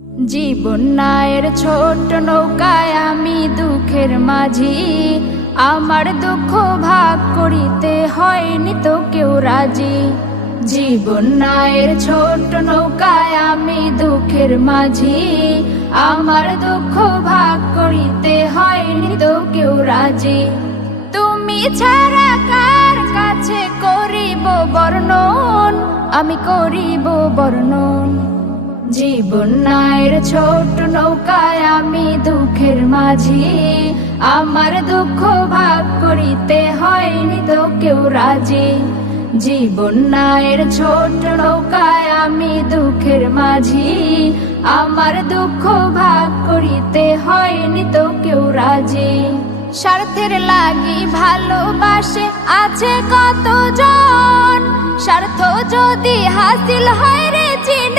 জীবন নায়ের ছোট নৌকায় আমি দুঃখের মাঝি, আমার দুঃখ ভাগ করিতে হয়নি তো কেউ রাজি। জীবন নায়ের ছোট নৌকায় আমি দুঃখের মাঝি, আমার দুঃখ ভাগ করিতে হয়নি তো কেউ রাজি। তুমি ছাড়া কার কাছে করিব বর্ণন, আমি করিব বর্ণন। জীবন নায়ের ছোট নৌকায় আমি দুঃখের মাঝি, আমার দুঃখ ভাগ করিতে হয়নি তো কেউ রাজি। জীবন নায়ের ছোট নৌকায় আমি দুঃখের মাঝি, আমার দুঃখ ভাগ করিতে হয়নি তো কেউ রাজি। স্বার্থের লাগি ভালোবাসে আছে কতজন, স্বার্থ যদি হাসিল হয় রে চিন